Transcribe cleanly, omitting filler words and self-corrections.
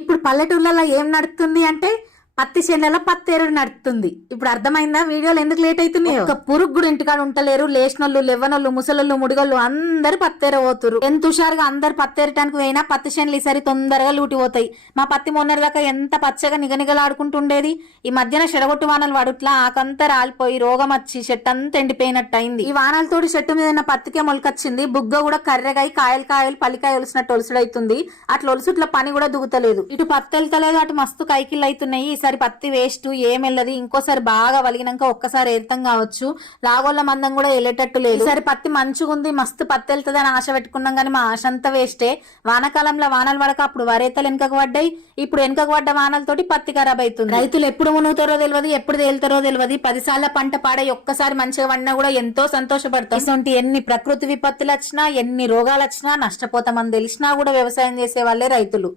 ఇప్పుడు పల్లెటూర్లలో ఏం నడుస్తుంది అంటే పత్తి చేనులలో పత్తేరుడు నడుస్తుంది. ఇప్పుడు అర్థమైందా వీడియోలు ఎందుకు లేట్ అవుతున్నాయి? ఒక పురుగు కూడా ఇంటికాడ ఉంటలేరు. లేచినోళ్ళు, లెవ్వనోళ్ళు, ముసలోళ్ళు, ముడిగోళ్ళు అందరు పత్తేర పోతురు. ఎంత హుషారుగా అందరు పత్తేరటానికి పోయినా పత్తి చేనులు ఈసారి తొందరగా లూటి పోతాయి. మా పత్తి మొన్నటిదాకా ఎంత పచ్చగా నిగనిగలాడుకుంటుండేది. ఈ మధ్యన చెడగొట్టు వానలు పడుట్లా ఆకంతా రాలిపోయి రోగం వచ్చి చెట్టు అంతా ఎండిపోయినట్టు అయింది. ఈ వానలతోటి చెట్టు మీద ఉన్న పత్తికే మొలకొచ్చింది. బుగ్గ కూడా కర్రెగాయి కాయలు పలికాయ ఒలిసినట్టు ఒలుసుడైతుంది. అట్లా ఒలుసుట్ల పని కూడా దుగుతలేదు. ఇటు పత్తి వెళ్తలేదు, అటు మస్తు కైకిళ్ళు అవుతున్నాయి. ఈసారి పత్తి వేస్ట్ ఏమెళ్ళది. ఇంకోసారి బాగా వలిగినాక ఒక్కసారి ఏర్తం కావచ్చు. లాగోళ్ళ మందం కూడా వెళ్ళేటట్టు లేదు. ఈసారి పత్తి మంచిగుంది, మస్తు పత్తి వెళ్తుంది అని ఆశ పెట్టుకున్నాం గానీ మా ఆశ అంతా వేస్టే. వానాకాలంలో వానలు పడక అప్పుడు వరేతలు వెనుకకు పడ్డాయి. ఇప్పుడు వెనుకకు పడ్డ వానలతోటి పత్తి ఖరాబ్ అవుతుంది. రైతులు ఎప్పుడు మునుగుతారో తెలియదు, ఎప్పుడు తేలుతారో తెలియదు. 10 సార్ల పంట పాడై ఒక్కసారి మంచిగా పడినా కూడా ఎంతో సంతోషపడతాం. ఇటువంటి ఎన్ని ప్రకృతి విపత్తులు వచ్చినా, ఎన్ని రోగాలు వచ్చినా నష్టపోతామని తెలిసినా కూడా వ్యవసాయం చేసే వాళ్ళే రైతులు.